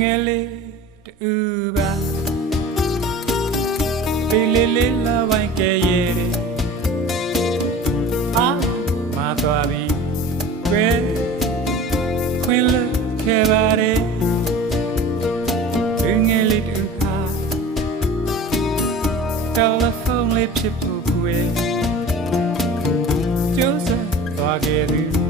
ငယ်လေးတူပါပေလေးလေးလာဝိုင်းကဲရဲတယ်အာမသွားပြီခွဲခွင်းလက်ခဲပါတယ်တူငယ်လေးတူခါတယ်လီဖုန်းလေးဖြစ်ဖို့ခွဲကျိုးစသွားခဲ့သည်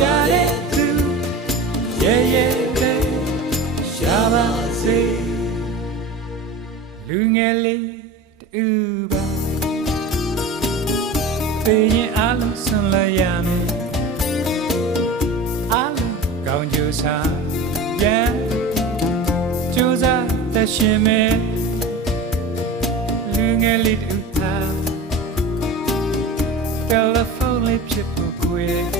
ရှာတဲ့သူ yeah yeah babe ရှာပါစေလူငယ်လေးတူပါပေရင်အလုံးဆွန်လိုက်ရမယ်အလုံးကောင်းကြိုးစားပြန်ကြိုးစားသက်ရှင်မယ်လူငယ်လေးတူပါတယ်လီဖုန်းလေးဖြစ်ဖို့ခွေ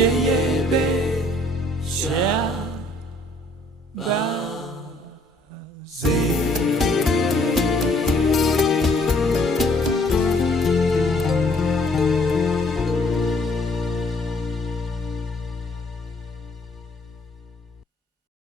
耶耶贝。